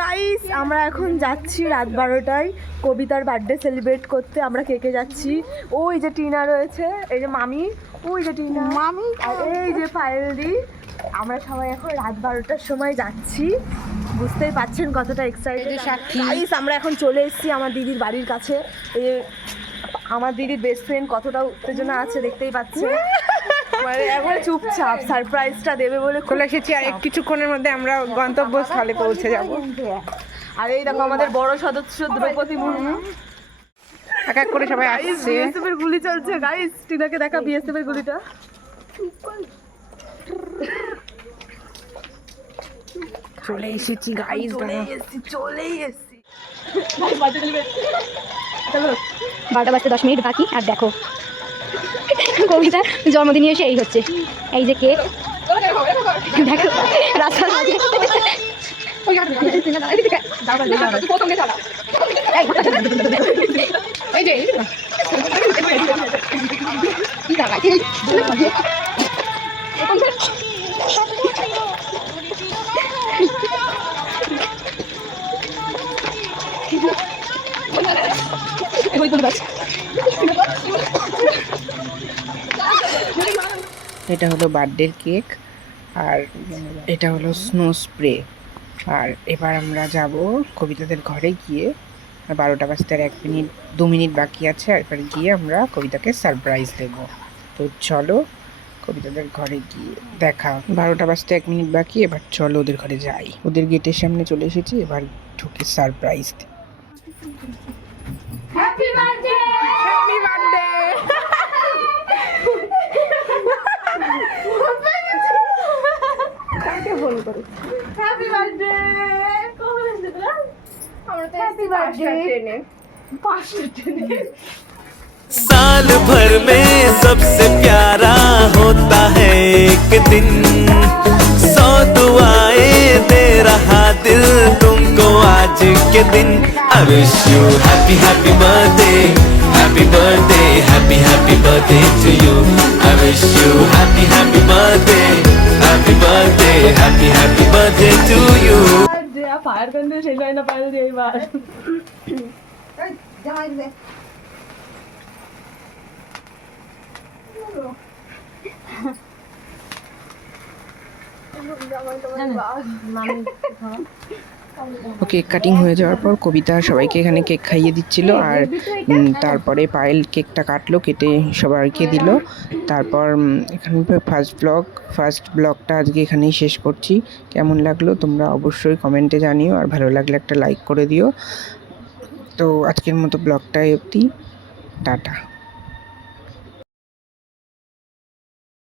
Guys আমরা এখন যাচ্ছি রাত বারোটায়। কবিতার বার্থডে সেলিব্রেট করতে আমরা কেকে যাচ্ছি? ওই যে টিনা রয়েছে এই যে মামি ওই যে টিনা। মামি আর এই যে পায়েলদি আমরা সবাই এখন রাত বারোটার সময় যাচ্ছি। বুঝতেই পাচ্ছেন কতটা এক্সাইটেড গাইস আমরা এখন চলে এসেছি আমার দিদির বাড়ির কাছে। এই আমার দিদির বেস্ট ফ্রেন্ড কতটা উত্তেজনা আছে দেখতেই পাচ্ছে মানে একবার চুপচাপ সারপ্রাইজটা দেবে বলে চলে এসেছি আর এক কিছুক্ষণের মধ্যে আমরা গন্তব্যস্থলে পৌঁছে যাব। আর এই দেখো আমাদের বড় সদস্য দ্রৌপদী মুর্মু। এক এক করে সবাই আসছে। বিএসএফ এর গুলি চলছে গাইস টিনাকে দেখা বিএসএফ এর গুলিটা। চলে এসেছি গাইস চলে এসেছি চলেই এসেছি। বারোটা বাজতে দশ মিনিট বাকি আর দেখো। কবিতা জন্মদিনে এসে এই হচ্ছে। এই যে কেক দেখো রাস্তার এই যে। এটা হলো বার্থডের কেক আর এটা হলো স্নো স্প্রে। আর এবার আমরা যাব কবিতাদের ঘরে গিয়ে। বারোটা বাজতে আর এক মিনিট, দু মিনিট বাকি আছে, আর এবার গিয়ে আমরা কবিতাকে সারপ্রাইজ দেব। তো চলো কবিতাদের ঘরে গিয়ে দেখা। বারোটা বাজতে এক মিনিট বাকি, এবার চলো ওদের ঘরে যাই। ওদের গেটের সামনে চলে এসেছি, এবার ঢুকে surprise happy happy birthday happy birthday পাঁচটা ট্রেনে साल भर में सबसे प्यारा होता है एक दिन सौ दुआएं दे रहा दिल तुमको आज के दिन I wish you happy happy birthday happy birthday happy happy birthday to you I wish you happy happy birthday happy birthday happy happy birthday to you যে ফায়ার গান শেষ হয় না পারে দিয়ে এইবার ও কেক কাটিং হয়ে যাওয়ার পর কবিতা সবাইকে এখানে কেক খাইয়ে দিচ্ছিল আর তারপরে পায়েল কেকটা কাটলো, কেটে সবাইকে দিল। তারপর এখানে ফার্স্ট ব্লগ ফার্স্ট ব্লগটা আজকে এখানেই শেষ করছি। কেমন লাগল তোমরা অবশ্যই কমেন্টে জানিও আর ভালো লাগলে একটা লাইক করে দিও। তো আজকের মতো ব্লগটাই অবধি। টাটা।